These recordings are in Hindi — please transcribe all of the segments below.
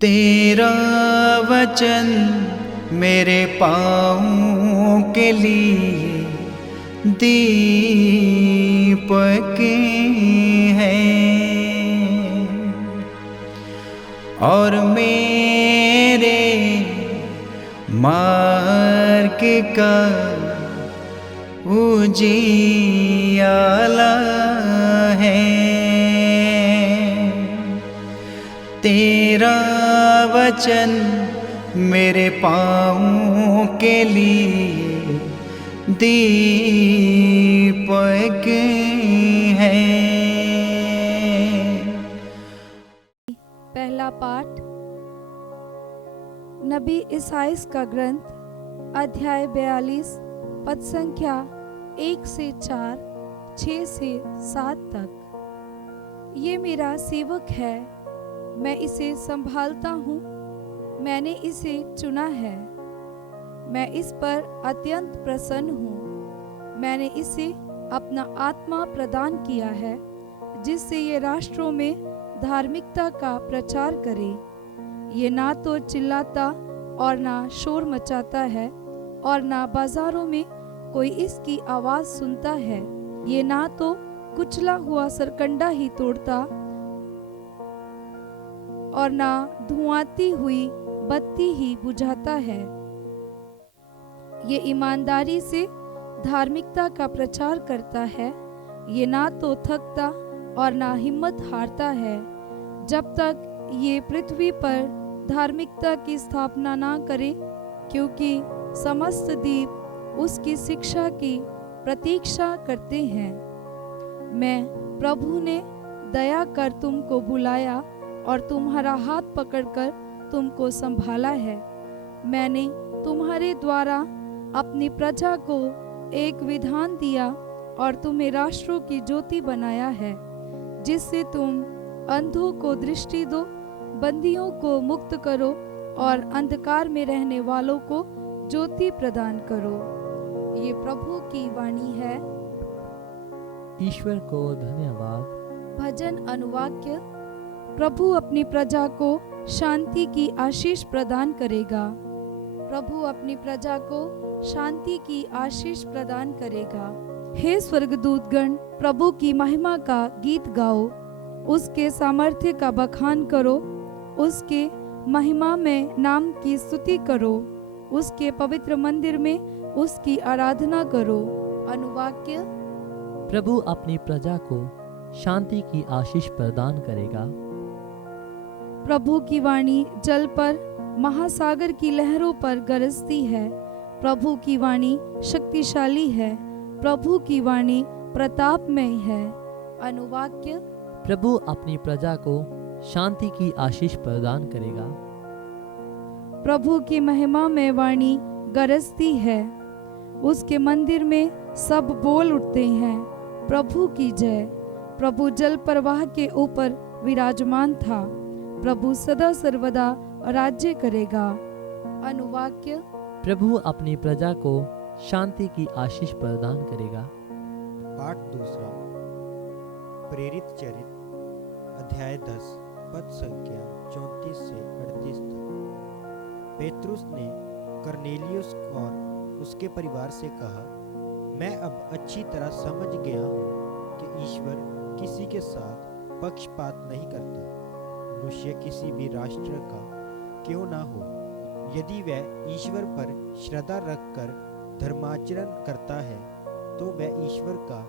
तेरा वचन मेरे पाँवों के लिए दीपक है और मेरे मार्ग का उजियाला है। तेरा वचन मेरे पाँवों के लिए दीपक है। पहला पाठ नबी ईसाइयाह का ग्रंथ अध्याय 42 पद संख्या 1 से 4, 6 से 7 तक। ये मेरा सेवक है, मैं इसे संभालता हूँ, मैंने इसे चुना है, मैं इस पर अत्यंत प्रसन्न हूँ। मैंने इसे अपना आत्मा प्रदान किया है, जिससे ये राष्ट्रों में धार्मिकता का प्रचार करे। ये ना तो चिल्लाता और ना शोर मचाता है और ना बाजारों में कोई इसकी आवाज सुनता है। ये ना तो कुचला हुआ सरकंडा ही तोड़ता और ना धुआंती हुई बत्ती ही बुझाता है। ये ईमानदारी से धार्मिकता का प्रचार करता है। ये ना तो थकता और ना हिम्मत हारता है, जब तक ये पृथ्वी पर धार्मिकता की स्थापना ना करे, क्योंकि समस्त द्वीप उसकी शिक्षा की प्रतीक्षा करते हैं। मैं प्रभु ने दया कर तुमको बुलाया और तुम्हारा हाथ पकड़कर तुमको संभाला है। मैंने तुम्हारे द्वारा अपनी प्रजा को एक विधान दिया और तुम्हें राष्ट्रों की ज्योति बनाया है, जिससे तुम अंधों को दृष्टि दो, बंदियों को मुक्त करो और अंधकार में रहने वालों को ज्योति प्रदान करो। ये प्रभु की वाणी है। ईश्वर को धन्यवाद। भजन अनुवाक्य। प्रभु अपनी प्रजा को शांति की आशीष प्रदान करेगा। प्रभु अपनी प्रजा को शांति की आशीष प्रदान करेगा। हे स्वर्गदूतगण, प्रभु की महिमा का गीत गाओ, उसके सामर्थ्य का बखान करो, उसके महिमा में नाम की स्तुति करो, उसके पवित्र मंदिर में उसकी आराधना करो। अनुवाक्य। प्रभु अपनी प्रजा को शांति की आशीष प्रदान करेगा। प्रभु की वाणी जल पर, महासागर की लहरों पर गरजती है। प्रभु की वाणी शक्तिशाली है, प्रभु की वाणी प्रतापमय है। अनुवाक्य। प्रभु अपनी प्रजा को शांति की आशीष प्रदान करेगा। प्रभु की महिमा में वाणी गरजती है, उसके मंदिर में सब बोल उठते हैं, प्रभु की जय। प्रभु जल प्रवाह के ऊपर विराजमान था, प्रभु सदा सर्वदा राज्य करेगा। अनुवाक्य। प्रभु अपनी प्रजा को शांति की आशीष प्रदान करेगा। पाठ दूसरा। प्रेरित चरित्र अध्याय 10 पद संख्या 34 से 38 तक। पेतरुस ने करनेलियुस और उसके परिवार से कहा, मैं अब अच्छी तरह समझ गया हूँ कि ईश्वर किसी के साथ पक्षपात नहीं करता। मनुष्य किसी भी राष्ट्र का क्यों ना हो, यदि वह ईश्वर पर श्रद्धा रखकर धर्माचरण करता है तो वह ईश्वर का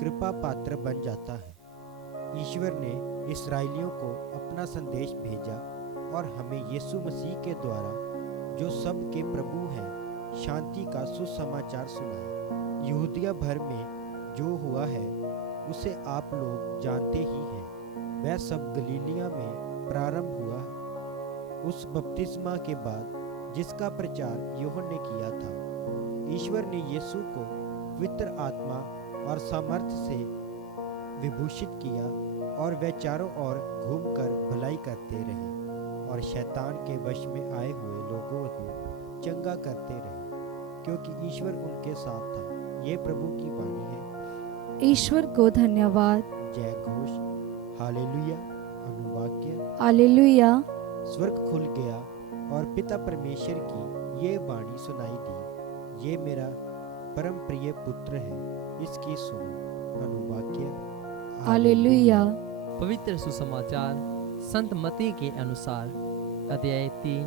कृपा पात्र बन जाता है। ईश्वर ने इस्राएलियों को अपना संदेश भेजा और हमें यीशु मसीह के द्वारा, जो सब के प्रभु हैं, शांति का सुसमाचार सुनाया। यहूदिया भर में जो हुआ है उसे आप लोग जानते ही हैं। वह सब गलीलिया में प्रारंभ हुआ उस बपतिस्मा के बाद जिसका प्रचार यूहन्ना ने किया था। ईश्वर ने यीशु को पवित्र आत्मा और सामर्थ्य से विभूषित किया और वे चारों ओर घूमकर भलाई करते रहे और शैतान के वश में आए हुए लोगों को चंगा करते रहे, क्योंकि ईश्वर उनके साथ था। ये प्रभु की वाणी है। ईश्वर को धन्यवाद। जय घोष। हालेलुया। अनुवाक्य। हालेलुया। स्वर्ग खुल गया और पिता परमेश्वर की ये वाणी सुनाई दी, ये मेरा परम प्रिय पुत्र है, इसकी सुनो। अनुवाक्य। हालेलुया। पवित्र सुसमाचार संत मत्ती के अनुसार अध्याय 3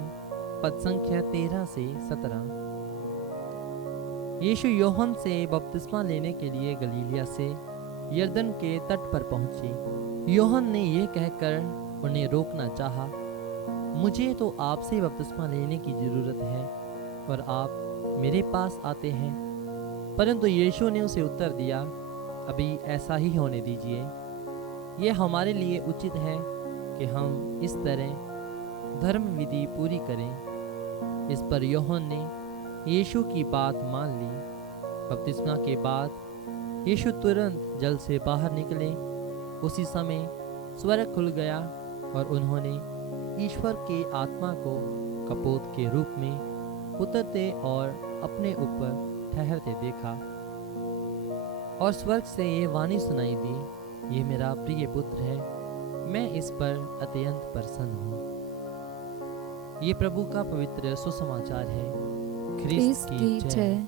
पद संख्या 13 से 17। यीशु योहन से बपतिस्मा लेने के लिए गलीलिया से यरदन के तट पर पहुंचे। योहन ने यह कहकर उन्हें रोकना चाहा, मुझे तो आपसे बपतिस्मा लेने की जरूरत है और आप मेरे पास आते हैं। परंतु यीशु ने उसे उत्तर दिया, अभी ऐसा ही होने दीजिए। यह हमारे लिए उचित है कि हम इस तरह धर्म विधि पूरी करें। इस पर योहन ने यीशु की बात मान ली। बपतिस्मा के बाद यीशु तुरंत जल से बाहर निकले। उसी समय स्वर्ग खुल गया और उन्होंने ईश्वर के आत्मा को कपोत के रूप में उतरते और अपने ऊपर ठहरते देखा। और स्वर्ग से ये वाणी सुनाई दी, ये मेरा प्रिय पुत्र है, मैं इस पर अत्यंत प्रसन्न हूँ। ये प्रभु का पवित्र सुसमाचार है। ख्रीस्त की जय।